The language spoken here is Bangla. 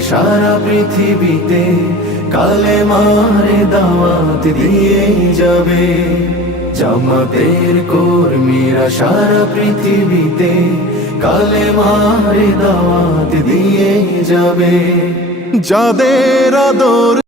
সারা পৃথিবীতে কালে মারে দাওয়াত দিয়ে যাবে। জামাতের কর্মীরা সারা পৃথিবীতে কালে মারে দাওয়াত দিয়ে যাবে। যাদের আদর